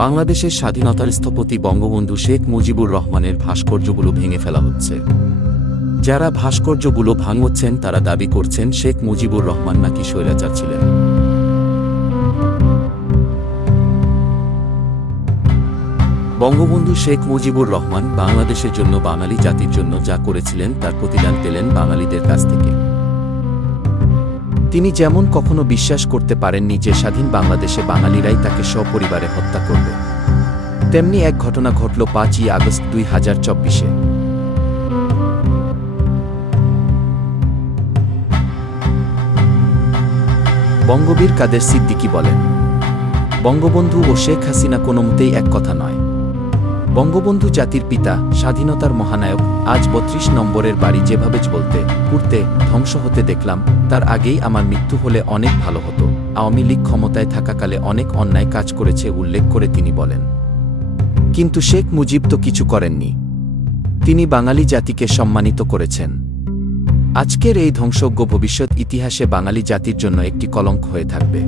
বাংলাদেশের স্বাধীনতার স্থপতি বঙ্গবন্ধু শেখ মুজিবুর রহমানের ভাস্কর্যগুলো ভেঙে ফেলা হচ্ছে। যারা ভাস্কর্যগুলো ভাঙছেন তারা দাবি করছেন শেখ মুজিবুর রহমান নাকি স্বৈরাচার ছিলেন। বঙ্গবন্ধু শেখ মুজিবুর রহমান বাংলাদেশের জন্য, বাঙালি জাতির জন্য যা করেছিলেন তার প্রতিদান পেলেন বাঙালিদের কাছ থেকে। তিনি যেমন কখনো বিশ্বাস করতে পারেননি যে স্বাধীন বাংলাদেশে বাঙালিরাই তাকে সপরিবারে হত্যা করবে, তেমনি এক ঘটনা ঘটল ৫ই আগস্ট ২০২৪-এ। বঙ্গবীর কাদের সিদ্দিকী বলেন, বঙ্গবন্ধু ও শেখ হাসিনা কোনোমতেই এক কথা নয়। বঙ্গবন্ধু জাতির পিতা, স্বাধীনতার মহানায়ক। আজ ৩২ নম্বরের বাড়ি যেভাবে জ্বলতে পুড়তে ধ্বংস হতে দেখলাম, তার আগেই আমার মৃত্যু হলে অনেক ভালো হতো। আওয়ামী লীগ ক্ষমতায় থাকাকালে অনেক অন্যায় কাজ করেছে উল্লেখ করে তিনি বলেন, কিন্তু শেখ মুজিব তো কিছু করেননি। তিনি বাঙালি জাতিকে সম্মানিত করেছেন। আজকের এই ধ্বংসজ্ঞ ভবিষ্যৎ ইতিহাসে বাঙালি জাতির জন্য একটি কলঙ্ক হয়ে থাকবে।